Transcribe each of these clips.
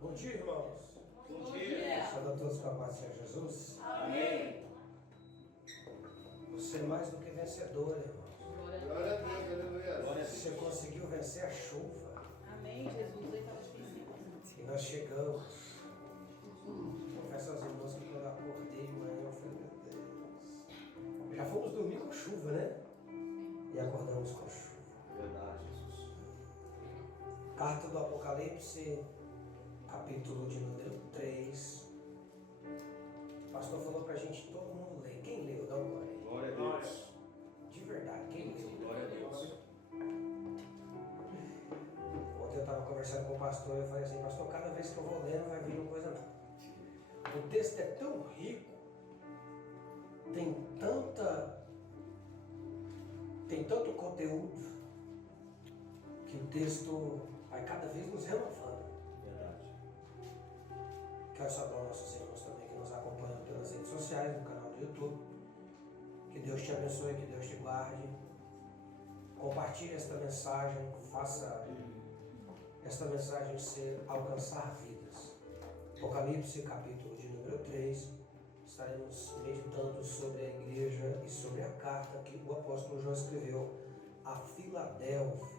Bom dia, irmãos. Bom dia. Saúde a todos com a paz do Senhor Jesus. Amém. Você é mais do que vencedor, irmãos. Glória a Deus, aleluia. Você conseguiu vencer a chuva. Amém, Jesus. Aí estava difícil. E nós chegamos. Confesso aos irmãos que quando eu acordei de manhã, eu falei, meu Deus. Já fomos dormir com chuva, né? E acordamos com chuva. Verdade, Jesus. Carta do Apocalipse, capítulo de número 3. O pastor falou pra gente, todo mundo ler. Quem leu? Dá uma glória aí. Glória a Deus. De verdade, quem leu? Glória a Deus. Ontem eu estava conversando com o pastor e eu falei assim, pastor, cada vez que eu vou lendo vai vir uma coisa nova. O texto é tão rico, tem tanto conteúdo, que o texto vai cada vez nos renovando. Verdade. Quero saudar nossos irmãos também que nos acompanham pelas redes sociais, no canal do YouTube. Que Deus te abençoe, que Deus te guarde. Compartilhe esta mensagem, faça esta mensagem alcançar vidas. Apocalipse, capítulo de número 3. Estaremos meditando sobre a igreja e sobre a carta que o apóstolo João escreveu a Filadélfia.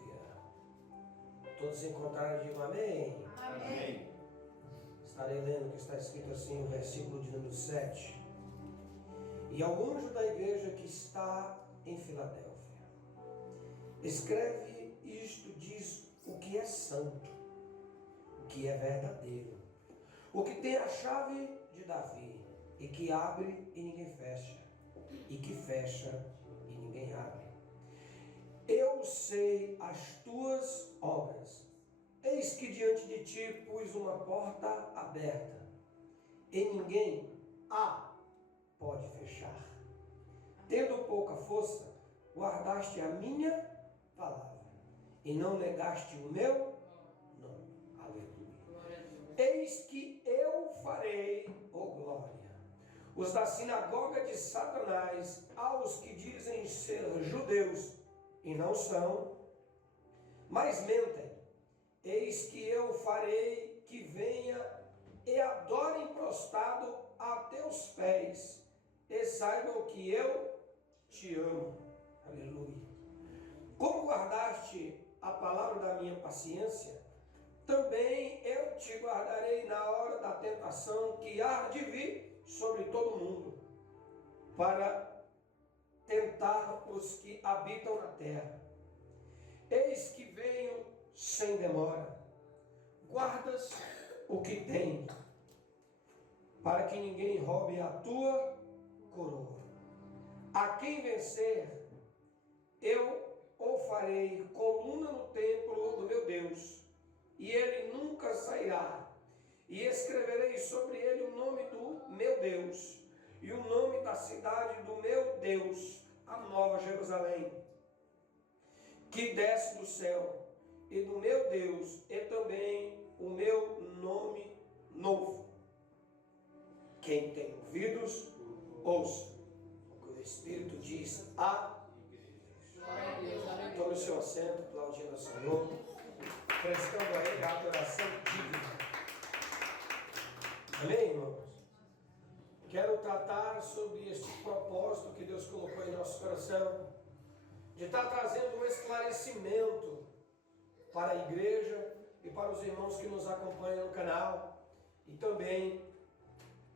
Todos encontraram e digam amém. Amém. Estarei lendo o que está escrito assim, o versículo de número 7. E ao anjo da igreja que está em Filadélfia, escreve isto, diz o que é santo, o que é verdadeiro, o que tem a chave de Davi, e que abre e ninguém fecha, e que fecha e ninguém abre. Eu sei as tuas obras. Eis que diante de ti pus uma porta aberta, e ninguém a pode fechar. Tendo pouca força, guardaste a minha palavra, e não negaste o meu nome. Aleluia. Eis que eu farei, glória, os da sinagoga de Satanás, aos que dizem ser judeus e não são, mas mentem. Eis que eu farei que venha e adorem prostrado a teus pés, e saibam que eu te amo. Aleluia. Como guardaste a palavra da minha paciência, também eu te guardarei na hora da tentação que há de vir sobre todo mundo, para tentar os que habitam na terra. Eis que venho sem demora. Guardas o que tem, para que ninguém roube a tua coroa. A quem vencer, eu o farei coluna no templo do meu Deus, e ele nunca sairá. E escreverei sobre ele o nome do meu Deus, e o nome da cidade do meu Deus, a nova Jerusalém, que desce do céu, e do meu Deus, e também o meu nome novo. Quem tem ouvidos, ouça o que o Espírito diz a igreja. Tome o seu assento, aplaudindo ao Senhor, prestando a Ele a adoração digna. Amém, irmãos? Quero tratar sobre este propósito que Deus colocou em nosso coração, de estar trazendo um esclarecimento para a igreja e para os irmãos que nos acompanham no canal, e também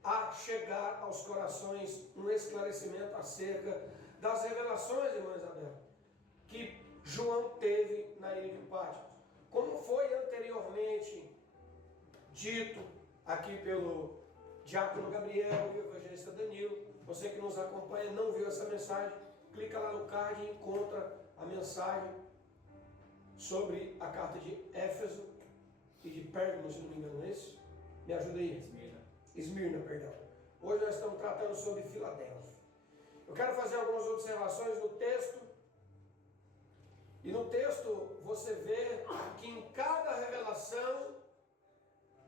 a chegar aos corações um esclarecimento acerca das revelações, irmã Isabel, que João teve na ilha de Patmos. Como foi anteriormente dito aqui pelo diácono Gabriel e o evangelista Danilo, você que nos acompanha não viu essa mensagem, clica lá no card e encontra a mensagem sobre a carta de Éfeso e de Pérgamo, se não me engano, não é isso? Me ajuda aí. Esmirna, perdão. Hoje nós estamos tratando sobre Filadélfia. Eu quero fazer algumas observações no texto. E no texto você vê que em cada revelação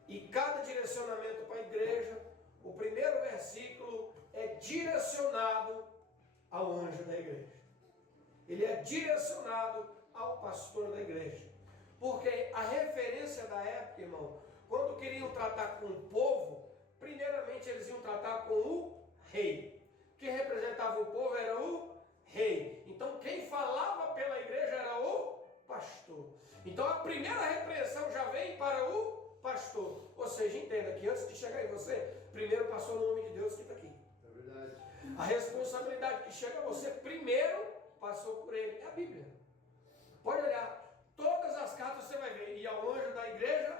e cada direcionamento para a igreja, o primeiro versículo é direcionado ao anjo da igreja. Ele é direcionado ao pastor da igreja. Porque a referência da época, irmão, quando queriam tratar com o povo, primeiramente eles iam tratar com o rei. Quem representava o povo era o rei. Então quem falava pela igreja era o pastor. Então a primeira repreensão já vem para o pastor. Ou seja, entenda que antes de chegar em você, primeiro passou o nome de Deus que está aqui. É verdade. A responsabilidade que chega a você primeiro passou por ele. É a Bíblia. Pode olhar. Todas as cartas você vai ver. E ao anjo da igreja,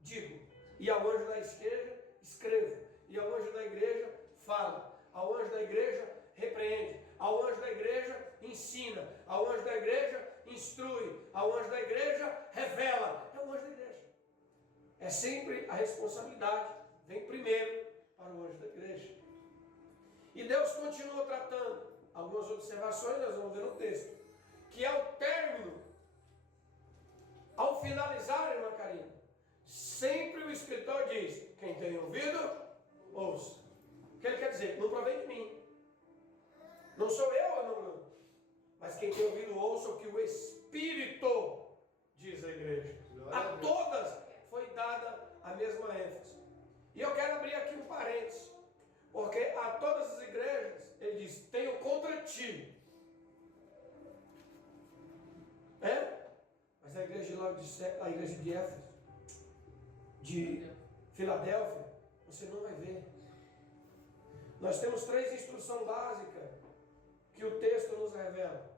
digo. E ao anjo da igreja, escrevo. E ao anjo da igreja, falo. Ao anjo da igreja, repreende. Ao anjo da igreja, ensina. Ao anjo da igreja, instrui. Ao anjo da igreja, revela. É o anjo da igreja. É sempre a responsabilidade. Vem primeiro para o anjo da igreja. E Deus continua tratando. Algumas observações nós vamos ver no texto. Que ao término, ao finalizar, irmã Karina, sempre o escritor diz: quem tem ouvido, ouça. O que ele quer dizer? Não provém de mim. Não sou eu, não. Mas quem tem ouvido, ouça o que o Espírito diz à igreja. A todas foi dada a mesma ênfase. E eu quero abrir aqui um parênteses. Porque a todas as igrejas, ele diz: tenho contra ti. Mas a igreja a igreja de Éfeso, de Filadélfia, você não vai ver. Nós temos 3 instruções básicas que o texto nos revela.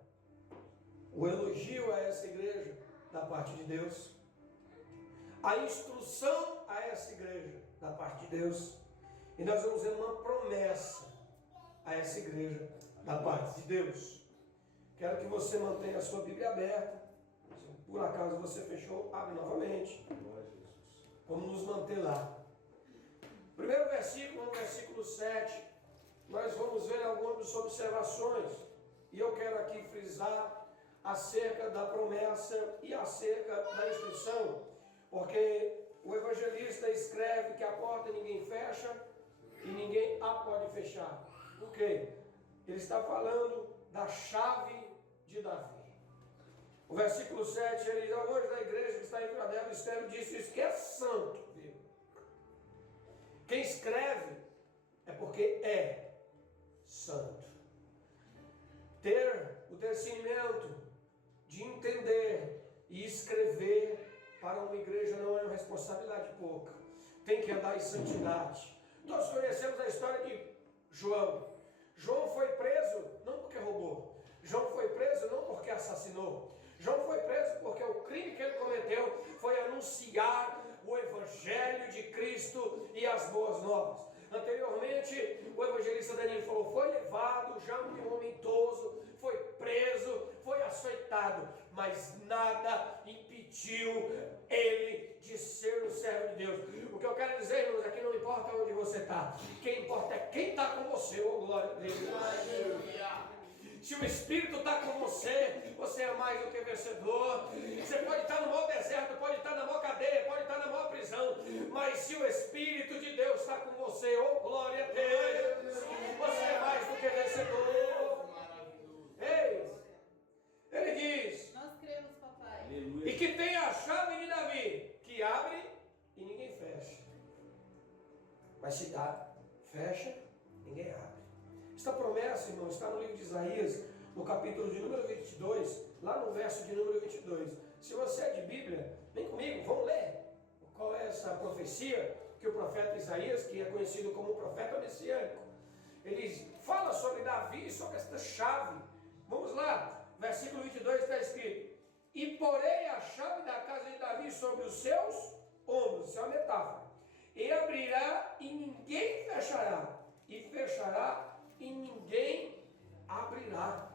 O elogio a essa igreja da parte de Deus, a instrução a essa igreja da parte de Deus, e nós vamos ver uma promessa a essa igreja da parte de Deus. Quero que você mantenha a sua Bíblia aberta. Se por acaso você fechou, abre novamente. Vamos nos manter lá. Primeiro versículo, no versículo 7, nós vamos ver algumas observações. E eu quero aqui frisar acerca da promessa e acerca da instrução. Porque o evangelista escreve que a porta ninguém fecha e ninguém a pode fechar. Por quê? Ele está falando da chave de Davi. O versículo 7, ele diz: ao anjo da igreja que está em Filadélfia, escreve isso que é santo. Viu? Quem escreve é porque é santo. Ter o discernimento de entender e escrever para uma igreja não é uma responsabilidade pouca. Tem que andar em santidade. Nós conhecemos a história de João. João foi preso não porque roubou. João foi preso não porque assassinou. João foi preso porque o crime que ele cometeu foi anunciar o Evangelho de Cristo e as boas novas. Anteriormente, o evangelista Danilo falou: foi levado, já um homem idoso, foi preso, foi açoitado, mas nada impediu ele de ser o servo de Deus. O que eu quero dizer, irmãos, é que não importa onde você está, quem importa é quem está com você. Oh, glória a Deus. Se o Espírito está com você, você é mais do que vencedor. Você pode estar no maior deserto, pode estar na maior cadeia, pode estar na maior prisão, mas se o Espírito de Deus está com você, oh glória a Deus, você é mais do que vencedor. Ei, ele diz: Nós cremos, papai. e que tem a chave de Davi, que abre e ninguém fecha. Mas se dá, fecha, ninguém abre. Esta promessa, irmão, está no livro de Isaías, no capítulo de número 22, lá no verso de número 22. Se você é de Bíblia, vem comigo, vamos ler qual é essa profecia que o profeta Isaías, que é conhecido como o profeta messiânico, ele fala sobre Davi e sobre esta chave. Vamos lá, versículo 22 está escrito: e porei a chave da casa de Davi sobre os seus ombros. Isso é uma metáfora. E abrirá e ninguém fechará, e fechará e ninguém abrirá.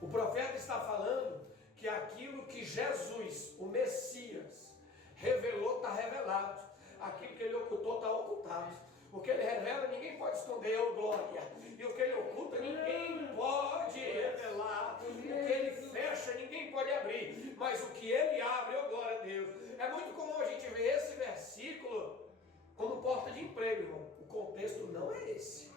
O profeta está falando que aquilo que Jesus, o Messias, revelou, está revelado. Aquilo que ele ocultou, está ocultado. O que ele revela, ninguém pode esconder, oh glória. E o que ele oculta, ninguém pode revelar. O que ele fecha, ninguém pode abrir. Mas o que ele abre, oh glória a Deus. É muito comum a gente ver esse versículo como porta de emprego, irmão. O contexto não é esse.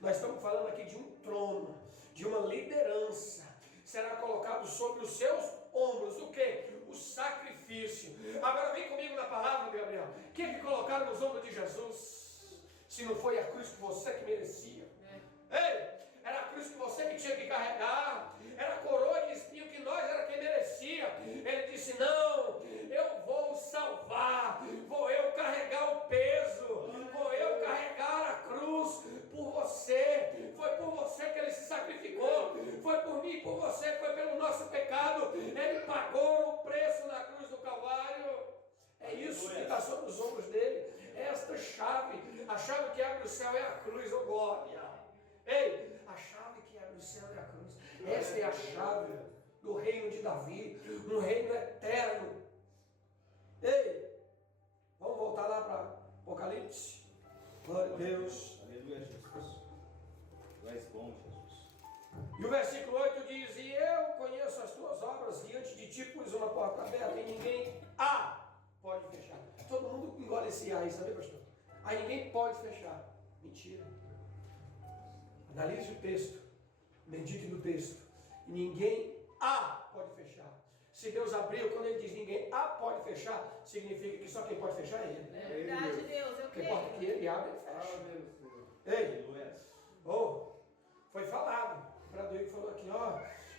Nós estamos falando aqui de um trono, de uma liderança. Será colocado sobre os seus ombros o quê? Os sacrifício. Agora vem comigo na palavra, Gabriel. O que colocaram nos ombros de Jesus? Se não foi a cruz que você que merecia. Ei, era a cruz que você que tinha que carregar. Era a coroa de espinho que nós era quem merecia. Ele disse, não, eu vou salvar. Vou eu carregar o peso. Vou eu carregar a cruz por você. Foi por você que ele se sacrificou. Foi por mim e por você. Foi pelo nosso pecado. Ele pagou o preço na cruz do Calvário. É isso que está sobre os ombros dele. É esta chave. A chave que abre o céu é a cruz, oh glória. Ei, a chave que abre o céu é a cruz. Essa é a chave do reino de Davi. Um reino eterno. Ei, vamos voltar lá para Apocalipse. Glória a Deus. Aleluia, Jesus. Tu és bom, Jesus. E o versículo 8 diz, e eu conheço as tuas obras, diante de ti pus uma porta aberta e ninguém pode fechar. Todo mundo engole esse aí, sabe, pastor? Aí ninguém pode fechar. Mentira. Analise o texto, medite no texto. E ninguém pode fechar. Se Deus abriu, quando ele diz ninguém pode fechar, significa que só quem pode fechar é ele. É verdade, Deus, eu Porque porta que ele abre, ele fecha. Ei, foi falado. O Bradoir falou aqui,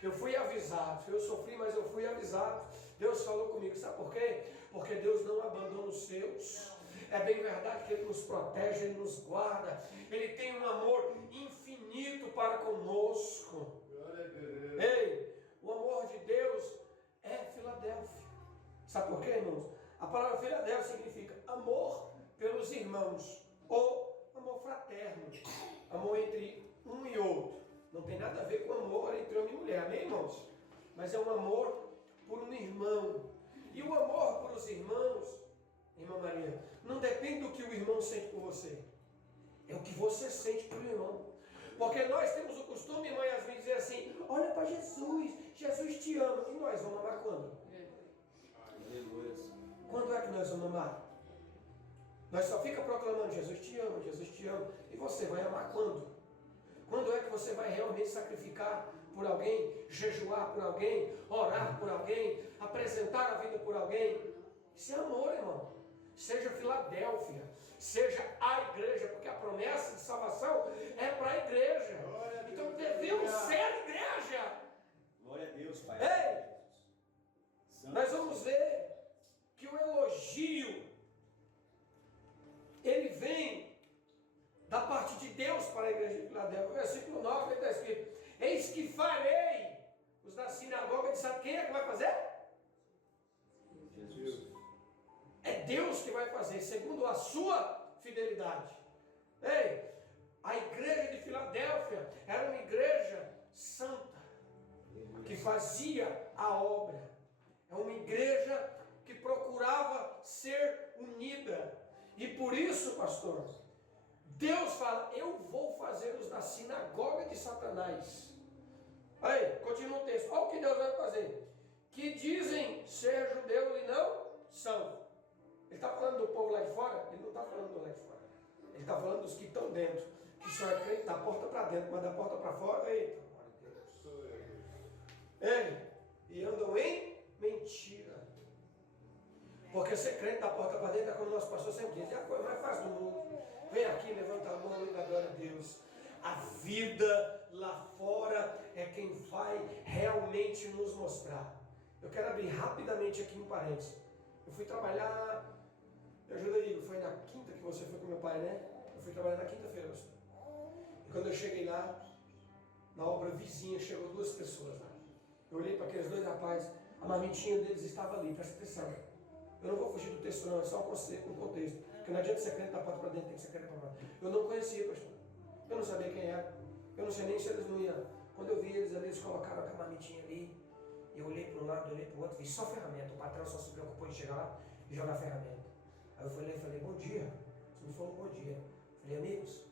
eu fui avisado. Eu sofri, mas eu fui avisado. Deus falou comigo, sabe por quê? Porque Deus não abandona os seus. É bem verdade que Ele nos protege, Ele nos guarda. Ele tem um amor infinito para conosco. Ei, o amor de Deus é Filadélfia. Sabe por quê, irmãos? A palavra Filadélfia significa amor pelos irmãos, ou amor fraterno, amor entre um e outro. Não tem nada a ver com amor entre homem e mulher, amém, irmãos? Mas é um amor por um irmão. E o amor por os irmãos, irmã Maria, não depende do que o irmão sente por você. É o que você sente por irmão. Porque nós temos o costume, irmã Yasmin, de dizer assim, olha para Jesus, Jesus te ama. E nós vamos amar quando? Aleluia. Quando é que nós vamos amar? Nós só fica proclamando, Jesus te ama, Jesus te ama. E você vai amar quando? Quando é que você vai realmente sacrificar por alguém, jejuar por alguém, orar por alguém, apresentar a vida por alguém? Isso é amor, irmão. Seja Filadélfia, seja a igreja, porque a promessa de salvação é para a igreja. Então devemos ser a igreja. Glória a Deus, Pai. Ei, nós vamos ver que o elogio, ele vem da parte de Deus para a igreja de Filadélfia. O versículo 9 está escrito, eis que farei os da sinagoga de Satã. Quem é que vai fazer? Jesus. É Deus que vai fazer, segundo a sua fidelidade. Ei, a igreja de Filadélfia era uma igreja santa, que fazia a obra. É uma igreja que procurava ser unida. E por isso, pastor, Deus fala, eu vou fazer os da sinagoga de Satanás. Aí, continua o texto. Olha o que Deus vai fazer. Que dizem ser judeus e não são. Ele está falando do povo lá de fora? Ele não está falando do lá de fora. Ele está falando dos que estão dentro. Que só é crente da porta para dentro, mas da porta para fora, eita, glória a Deus. Ei, e andam em mentira. Porque ser crente da porta para dentro é como o nosso pastor sempre diz, é a coisa mais fácil do mundo. Vem aqui, levanta a mão e dá glória a Deus. A vida lá fora é quem vai realmente nos mostrar. Eu quero abrir rapidamente aqui um parênteses. Eu fui trabalhar, me ajuda aí, foi na quinta que você foi com meu pai, né? Eu fui trabalhar na quinta-feira, pastor. E quando eu cheguei lá, na obra vizinha, chegou 2 pessoas lá. Eu olhei para aqueles 2 rapazes, a marmitinha deles estava ali, presta atenção. Eu não vou fugir do texto não, é só um contexto. Porque não adianta ser crente da porta para dentro, tem que ser crente para fora. Eu não conhecia, pastor. Eu não sabia quem era. Eu não sei nem se eles não iam. Quando eu vi eles ali, eles colocaram a marmitinha ali. Eu olhei para um lado, olhei para o outro, vi só ferramenta. O patrão só se preocupou em chegar lá e jogar ferramenta. Aí eu falei, bom dia. Você me falou bom dia. Eu falei, amigos,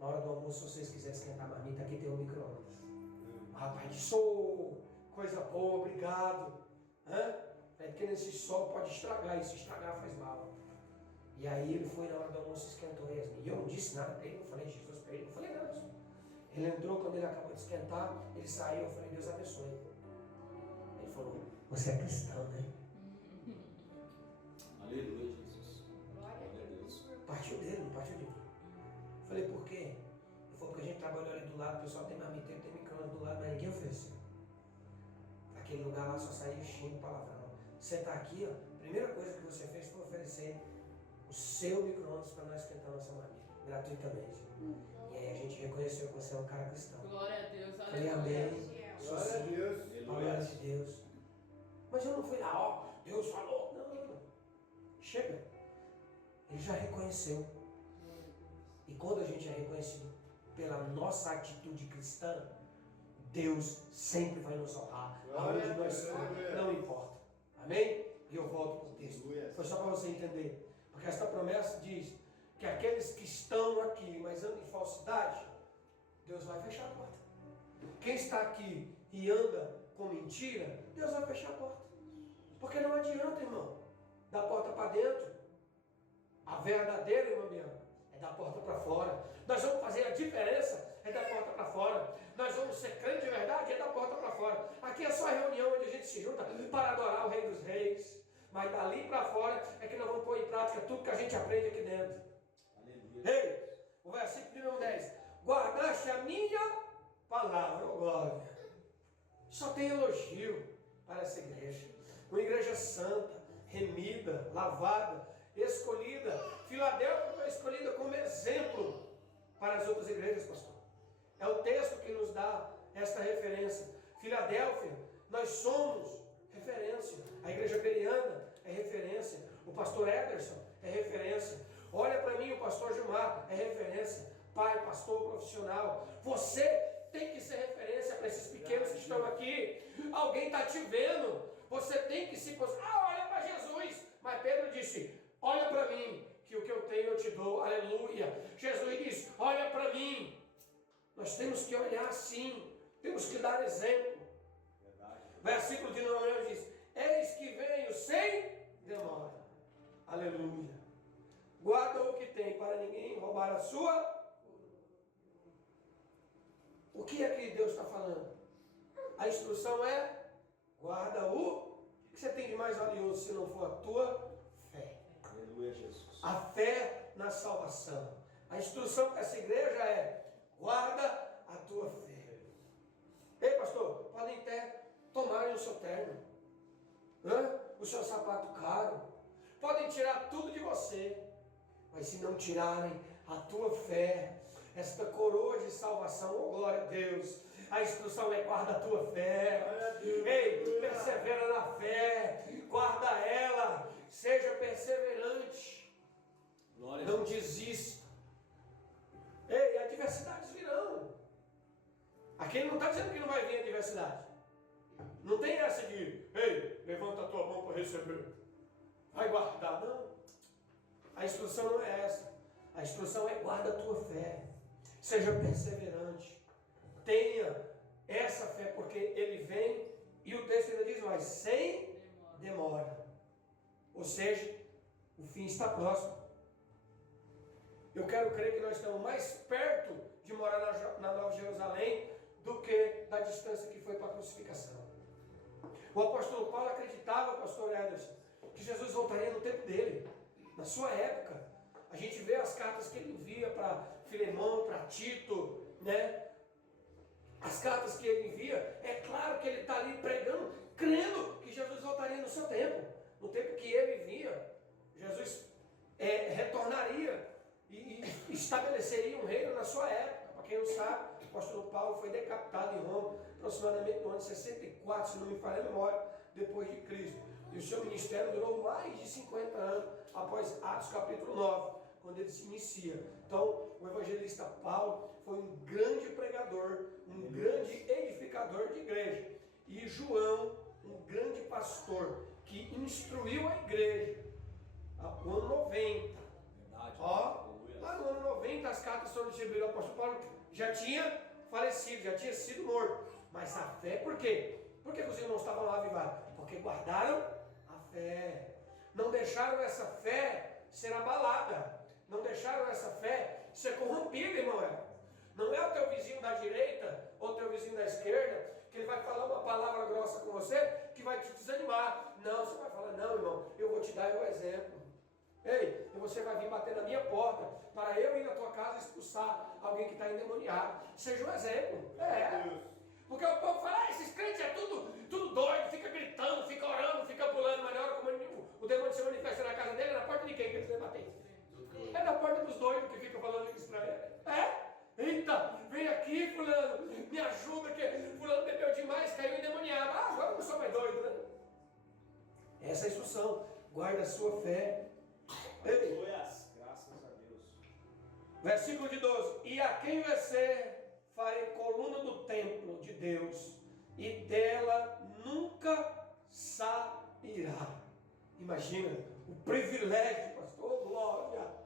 na hora do almoço, se vocês quiserem esquentar a marmita, aqui tem um micro-ondas. O rapaz disse, coisa boa, obrigado. É porque nesse sol pode estragar, e se estragar faz mal. E aí ele foi na hora do almoço e esquentou Yasmin. E eu não disse nada para ele, não falei Jesus para ele, não falei nada. Ele entrou, quando ele acabou de esquentar, ele saiu, eu falei, Deus abençoe. Ele falou, você é cristão, né? Aleluia, Jesus. Glória a Deus. Partiu dele, não partiu de mim. Falei, por quê? Ele falou, porque a gente trabalhou ali do lado, o pessoal tem marmiteiro, tem micro-ondas do lado, mas ninguém ofereceu. Aquele lugar lá só saía xingo, palavrão. Você está aqui, ó, a primeira coisa que você fez foi oferecer o seu micro-ondas para nós esquentar nossa marmita, gratuitamente. E aí a gente reconheceu que você é um cara cristão. Glória a Deus. Falei, Aleluia. amém. Sou Glória a sim, Deus. glória de Deus. Mas eu não fui lá, ó, Deus falou. Não, não, não. Chega. Ele já reconheceu. E quando a gente é reconhecido pela nossa atitude cristã, Deus sempre vai nos honrar. Aonde nós formos, não importa. Amém? E eu volto para o texto. Foi só para você entender. Porque esta promessa diz que aqueles que estão aqui, mas andam em falsidade, Deus vai fechar a porta. Quem está aqui e anda com mentira, Deus vai fechar a porta. Porque não adianta, irmão, da porta para dentro. A verdadeira, irmão Bianca, é da porta para fora. Nós vamos fazer a diferença, é da porta para fora. Nós vamos ser crente de verdade, é da porta para fora. Aqui é só a reunião onde a gente se junta para adorar o Rei dos Reis. Mas dali para fora é que nós vamos pôr em prática tudo que a gente aprende aqui dentro. Aleluia. Ei, o versículo de número 10. Guardaste a minha palavra, oh glória. Só tem elogio para essa igreja. Uma igreja santa, remida, lavada, escolhida. Filadélfia foi escolhida como exemplo para as outras igrejas, pastor. É o texto que nos dá esta referência. Filadélfia, nós somos referência. A igreja Beriana é referência. O pastor Ederson é referência. Olha para mim, o pastor Gilmar é referência. Pai, pastor profissional. Você tem que ser referência para esses pequenos que estão aqui. Alguém está te vendo. Você tem que se posicionar. Olha para Jesus. Mas Pedro disse, olha para mim, que o que eu tenho eu te dou. Aleluia. Jesus disse, olha para mim. Nós temos que olhar assim. Temos que dar exemplo. Verdade. Versículo de número 9 diz, eis que venho sem demora. Aleluia. Guarda o que tem para ninguém roubar a sua. O que é que Deus está falando? A instrução é, guarda o que você tem de mais valioso, se não for a tua fé. Aleluia, Jesus. A fé na salvação. A instrução para essa igreja é, guarda a tua fé. Ei, pastor, podem até tomarem o seu terno, o seu sapato caro, podem tirar tudo de você, mas se não tirarem a tua fé, esta coroa de salvação, oh glória a Deus, a instrução é guarda a tua fé. Ei, persevera na fé, guarda ela, seja perseverante, Glória a não Deus. desista. Ei, adversidades virão. Aqui ele não está dizendo que não vai vir adversidade. Não tem essa de, ei, levanta a tua mão para receber, vai guardar, não. A instrução não é essa. A instrução é guarda a tua fé, seja perseverante, tenha essa fé, porque ele vem, e o texto ainda diz, mas sem demora. Ou seja, o fim está próximo. Eu quero crer que nós estamos mais perto de morar na Nova Jerusalém do que da distância que foi para a crucificação. O apóstolo Paulo acreditava, pastor Ederson, que Jesus voltaria no tempo dele, na sua época. A gente vê as cartas que ele envia para Filemão, para Tito, né? As cartas que ele envia, é claro que ele está ali pregando, crendo que Jesus voltaria no seu tempo. No tempo que ele vinha, Jesus retornaria e estabeleceria um reino na sua época. Para quem não sabe, o apóstolo Paulo foi decapitado em Roma, aproximadamente no ano 64, se não me falha a memória, depois de Cristo. E o seu ministério durou mais de 50 anos, após Atos capítulo 9, quando ele se inicia. Então, o evangelista Paulo foi um grande pregador, um grande edificador de igreja. E João, um grande pastor, que instruiu a igreja, no ano 90. Verdade. Ó, Aleluia. lá no ano 90 as cartas foram distribuídas. O apóstolo Paulo já tinha falecido, já tinha sido morto. Mas a fé, por quê? Por que os irmãos estavam lá avivados? Porque guardaram a fé. Não deixaram essa fé ser abalada. Não deixaram essa fé ser corrompida, irmão. Não é o teu vizinho da direita ou o teu vizinho da esquerda que ele vai falar uma palavra grossa com você que vai te desanimar. Não, você vai falar, não, irmão, eu vou te dar o exemplo. Ei, e você vai vir bater na minha porta para eu ir na tua casa expulsar alguém que está endemoniado. Seja um exemplo. Porque o povo fala, esses crentes é tudo doido, fica gritando, fica orando, fica pulando, mas na hora como o demônio se manifesta na casa dele, é na porta de quem que eles vão bater? É na porta dos doidos que ficam falando isso para ele. Eita, vem aqui, fulano, me ajuda, que fulano bebeu demais, caiu endemoniado. Agora eu não sou mais doido, né? Essa é a instrução. Guarda a sua fé. Aleluias, graças a Deus. Versículo de 12. E a quem vencer, farei coluna do templo de Deus, e dela nunca sairá. Imagina o privilégio, pastor, glória.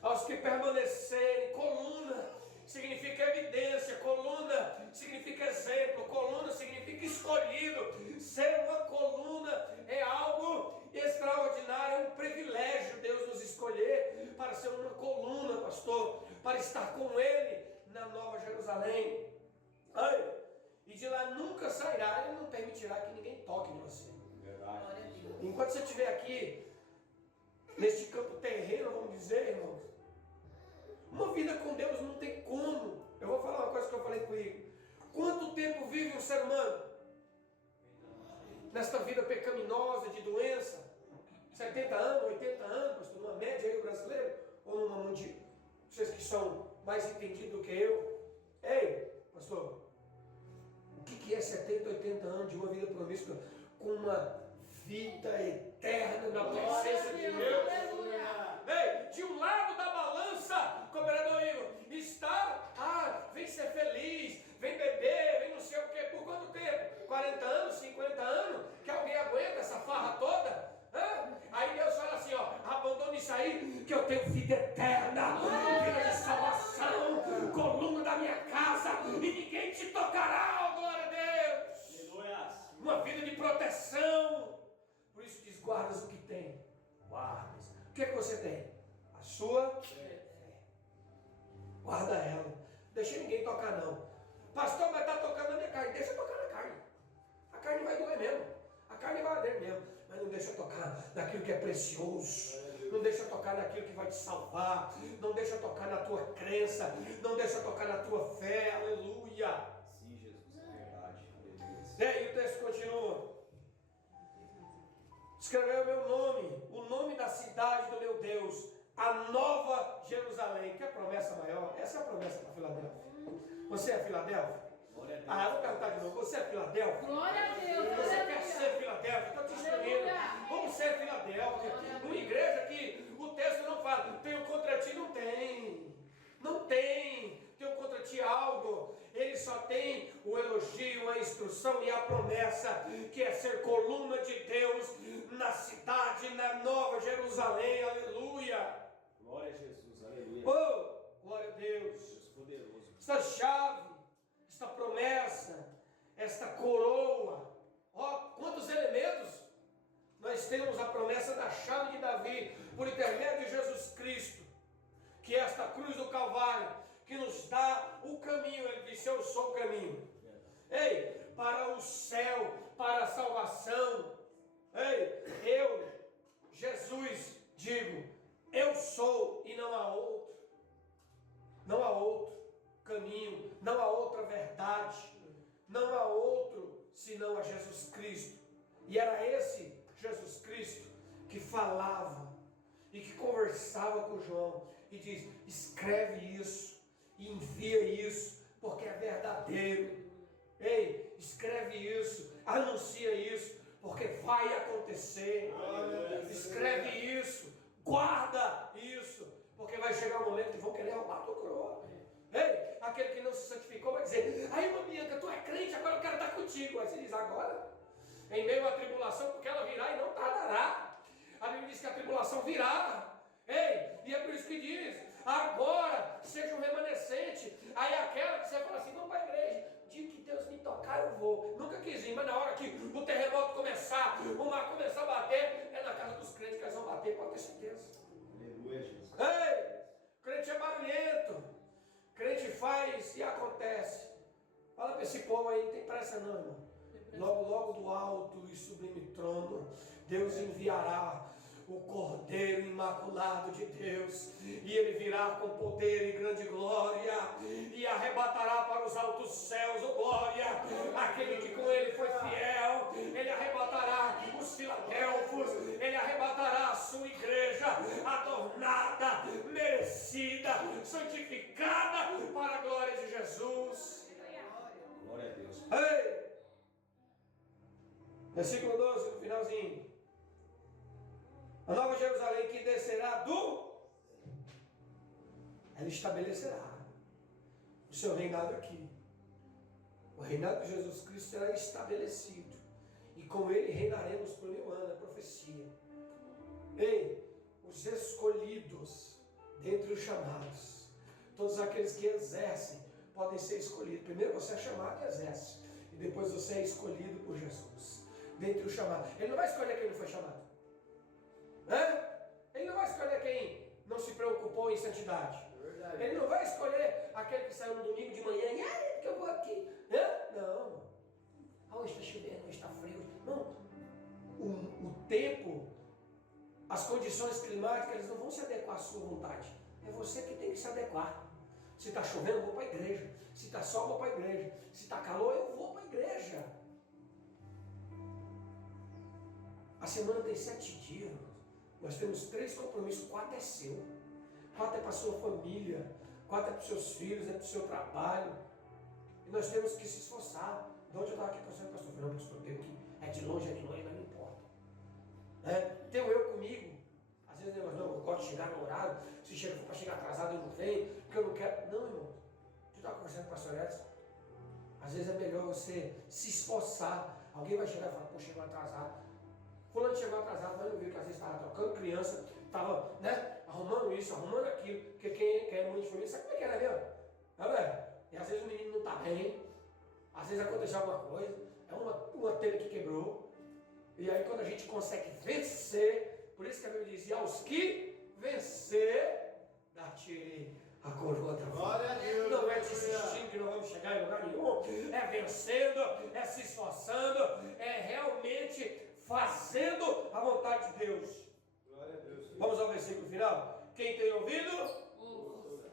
Aos que permanecerem, coluna significa evidência, coluna significa exemplo, coluna significa escolhido. Ser uma coluna é algo extraordinário, é um privilégio Deus nos escolher para ser uma coluna, pastor, para estar com Ele na Nova Jerusalém. E de lá nunca sairá, Ele não permitirá que ninguém toque em você. Verdade. Enquanto você estiver aqui, neste campo terreno, vamos dizer, irmãos, uma vida com Deus não tem como. Eu vou falar uma coisa que eu falei comigo. Quanto tempo vive um ser humano nesta vida pecaminosa de doença? 70 anos, 80 anos, pastor, numa média aí o brasileiro, ou numa mundial? Vocês que são mais entendidos do que eu. Ei, pastor, o que é 70, 80 anos de uma vida promíscua com uma vida eterna na presença de Deus? Ei, de um lado da balança, cooperador Igor, está, vem ser feliz, vem beber, vem não sei o que, por quanto tempo? 40 anos, 50 anos, que alguém aguenta essa farra toda? Aí Deus fala assim, abandone isso aí, que eu tenho vida eterna, vida de salvação, coluna da minha casa, e ninguém te tocará, glória a Deus. Aleluias. Uma vida de proteção. Por isso diz, guardas o que tem. Guardas. O que é que você tem? A sua fé. Guarda ela. Deixa ninguém tocar não. Pastor, mas está tocando na minha carne. Deixa tocar na carne. A carne vai doer mesmo. A carne vai arder mesmo. Mas não deixa tocar naquilo que é precioso. Não deixa tocar naquilo que vai te salvar. Não deixa tocar na tua crença. Não deixa tocar na tua fé. Aleluia. Sim, Jesus, é verdade. Aleluia. E aí o texto continua. Escreveu o meu nome, o nome da cidade do meu Deus, a Nova Jerusalém. Que é a promessa maior? Essa é a promessa para Filadélfia. Você é Filadélfia? Glória a Deus. Eu vou perguntar de novo. Você é Filadélfia? Glória a Deus. Você quer ser Filadélfia? Estou te escolhendo. Vamos ser Filadélfia. Uma igreja que o texto não fala, tenho contra ti, não tem. Não tem. Tenho contra ti algo. Ele só tem o elogio, a instrução e a promessa, que é ser coluna de Deus na cidade, na Nova Jerusalém. Aleluia. Glória a Jesus, aleluia. Oh, glória a Deus. Deus poderoso. Esta chave, esta promessa, esta coroa. Quantos elementos nós temos? A promessa da chave de Davi, por intermédio de Jesus Cristo, que é esta cruz do Calvário, que nos dá o caminho. Ele disse, eu sou o caminho. Ei, para o céu, para a salvação. Ei, eu, Jesus, digo, eu sou e não há outro. Não há outro caminho, não há outra verdade, não há outro senão a Jesus Cristo. E era esse Jesus Cristo que falava e que conversava com João e diz, escreve isso e envia isso, porque é verdadeiro. Ei, escreve isso, anuncia isso, porque vai acontecer. Escreve isso, guarda isso, porque vai chegar um momento que vão querer roubar a tua coroa. Ei, aquele que não se santificou vai dizer, aí irmã Bianca, tu é crente, agora eu quero estar contigo. Aí você diz, agora? Em meio à tribulação, porque ela virá e não tardará. A Bíblia diz que a tribulação virá. Ei, e é por isso que diz, agora seja um remanescente. Aí aquela que você fala assim, vamos para a igreja, dia que Deus me tocar eu vou. Nunca quis ir, mas na hora que o terremoto começar, o mar começar a bater, é na casa dos crentes que eles vão bater, pode ter certeza. Aleluia, Jesus. Ei, crente é barulhento, crente faz e acontece. Fala para esse povo aí, não tem pressa não, irmão. Logo, logo do alto e sublime trono, Deus enviará o Cordeiro Imaculado de Deus, e ele virá com poder e grande glória, e arrebatará para os altos céus, oh glória, aquele que com ele foi fiel. Ele arrebatará os filadelfos, ele arrebatará a sua igreja, adornada, merecida, santificada para a glória de Jesus. Glória a Deus. Ei! Versículo 12, no finalzinho. A nova Jerusalém que descerá ela estabelecerá o seu reinado aqui. O reinado de Jesus Cristo será estabelecido, e com ele reinaremos por 1000 anos, a profecia. Ei, os escolhidos dentre os chamados, todos aqueles que exercem, podem ser escolhidos. Primeiro você é chamado e exerce, e depois você é escolhido por Jesus dentre os chamados. Ele não vai escolher quem não foi chamado, ele não vai escolher quem não se preocupou em santidade. Ele não vai escolher aquele que saiu no domingo de manhã e porque eu vou aqui. Não. Hoje está chovendo, hoje está frio. Não. O tempo, as condições climáticas, eles não vão se adequar à sua vontade. É você que tem que se adequar. Se está chovendo, eu vou para a igreja. Se está sol, eu vou para a igreja. Se está calor, eu vou para a igreja. A semana tem 7 dias. Nós temos 3 compromissos, 4 é seu. 4 é para a sua família, 4 é para os seus filhos, é para o seu trabalho. E nós temos que se esforçar. De onde eu estava aqui pensando, pastor Fernando, pastor Pedro, que é de longe, mas não importa. Tenho eu comigo. Às vezes eu gosto de chegar no horário. Se for para chegar atrasado, eu não venho, porque eu não quero. Não, irmão. Eu estava conversando com o pastor Edson. Às vezes é melhor você se esforçar. Alguém vai chegar e falar, pô, chegou atrasado. Fulano chegou atrasado, mas não viu que às vezes estava trocando criança, estava arrumando isso, arrumando aquilo, porque quem é mãe de família sabe como é que é, né, meu? E às vezes o menino não está bem, às vezes aconteceu alguma coisa, é uma telha que quebrou, e aí quando a gente consegue vencer, por isso que a Bíblia diz, e aos que vencer, dá-te a coroa da vida. Não é desistindo que não vamos chegar em lugar nenhum, é vencendo, é se esforçando, é realmente fazendo a vontade de Deus. Glória a Deus. Vamos ao versículo final. Quem tem ouvido, Ouça.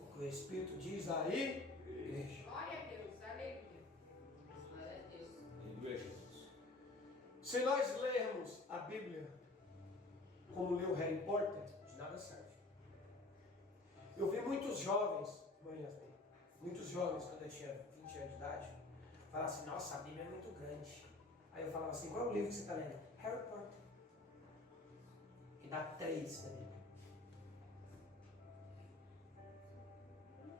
o que o Espírito diz aí, igreja. Glória a Deus, aleluia. Glória a Deus. Aleluia, Jesus. Se nós lermos a Bíblia como leu Harry Potter, de nada serve. Eu vi muitos jovens, muitos jovens quando eu tinha 20 anos de idade, falar assim, nossa, a Bíblia é muito grande. Aí eu falava assim, qual é o livro que você está lendo? Harry Potter. E dá 3 da Bíblia.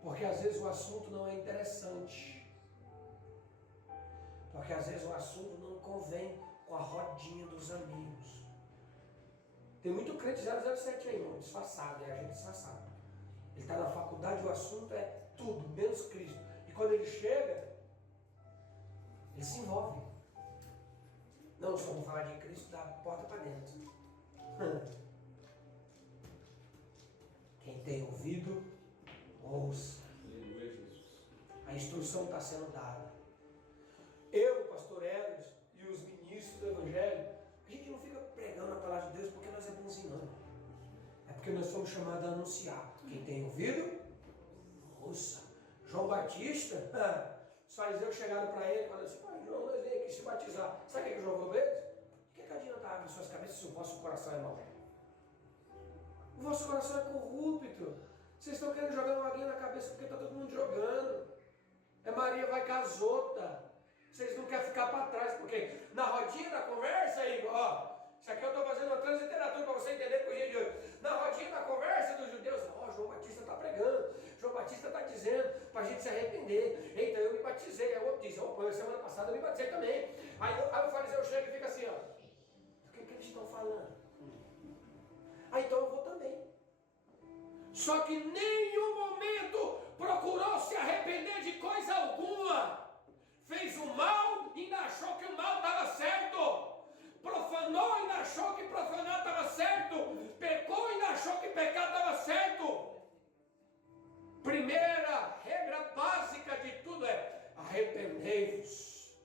Porque às vezes o assunto não é interessante. Porque às vezes o assunto não convém com a rodinha dos amigos. Tem muito crente 007 aí, irmão, disfarçado, é a gente disfarçado. Ele está na faculdade, o assunto é tudo, menos Cristo. E quando ele chega, ele se envolve. Não, só vou falar de Cristo da porta para dentro. Quem tem ouvido, ouça. Aleluia, Jesus. A instrução está sendo dada. Eu, o pastor Edson e os ministros do Evangelho, a gente não fica pregando a palavra de Deus porque nós é bonzinho, não. É porque nós somos chamados a anunciar. Quem tem ouvido, ouça. João Batista, os fariseus chegaram para ele e falaram assim, pai, João, nós vem aqui se batizar. Sabe o que João falou para eles? O que adianta abrir suas cabeças se o vosso coração é mau? O vosso coração é corrupto. Vocês estão querendo jogar uma aguinha na cabeça porque está todo mundo jogando. É Maria vai casota. Vocês não querem ficar para trás, porque na rodinha da conversa aí, ó, isso aqui eu estou fazendo uma transliteratura para você entender com o dia de hoje. Na rodinha da conversa dos judeus, ó, João Batista está pregando, João Batista está dizendo para a gente se arrepender. Eita, eu me batizei. Aí o outro diz, opa, semana passada eu me batizei também. Aí o fariseu chega e fica assim, ó, o que eles estão falando? Aí então eu vou também. Só que em nenhum momento procurou se arrepender de coisa alguma. Fez o mal e ainda achou que o mal estava certo. Profanou e ainda achou que profanar estava certo. Pecou e ainda achou que pecar estava certo. Primeira regra básica de tudo é arrependei-vos.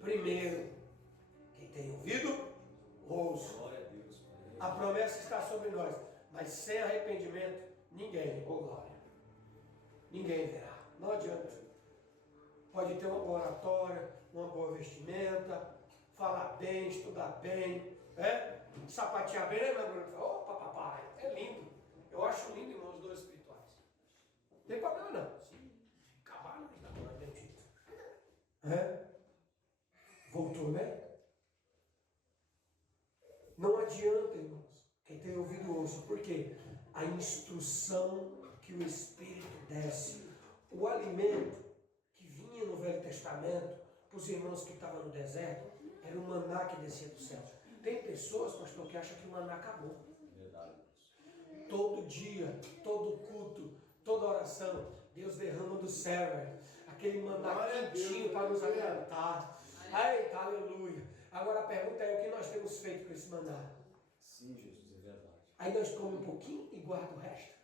Primeiro, quem tem ouvido, ouça. Glória a Deus, Pai. Não adianta. Pode ter uma boa oratória, uma boa vestimenta, falar bem, estudar bem, sapatear bem, né, meu Bruno? Opa, papai, é lindo. Eu acho lindo, irmãos, os dons espirituais. Não tem problema não. Acabaram, está bom, bendito. Voltou, né? Não adianta, irmãos. Quem tem ouvido ouça. Por quê? A instrução que o Espírito desce, o alimento que vinha no Velho Testamento para os irmãos que estavam no deserto, era o maná que descia do céu. Tem pessoas, pastor, que acham que o maná acabou. Verdade. Todo dia, todo culto, toda oração, Deus derrama do céu, aquele maná quentinho para nos alimentar. Eita, aleluia. Agora a pergunta é: o que nós temos feito com esse maná? Sim, Jesus, é verdade. Aí nós comemos um pouquinho e guarda o resto.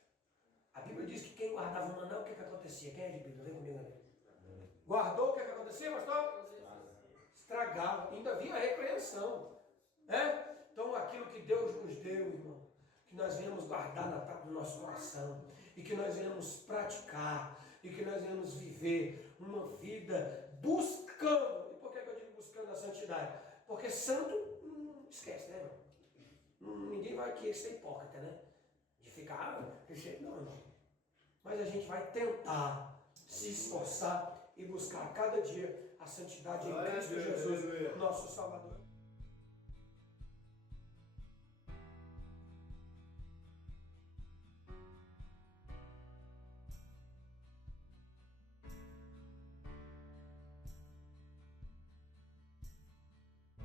A Bíblia diz que quem guardava o maná, o que acontecia? Quem é de Bíblia? Vem comigo ali. Guardou, o que acontecia, pastor? Estragava. Ainda havia repreensão. Então aquilo que Deus nos deu, irmão, que nós venhamos guardar no nosso coração, e que nós venhamos praticar, e que nós venhamos viver uma vida buscando. E por que eu digo buscando a santidade? Porque santo, esquece, né, irmão? Ninguém vai querer ser hipócrita, né? De ficar, não, irmão. Mas a gente vai tentar se esforçar e buscar cada dia a santidade em Cristo Jesus, nosso Salvador.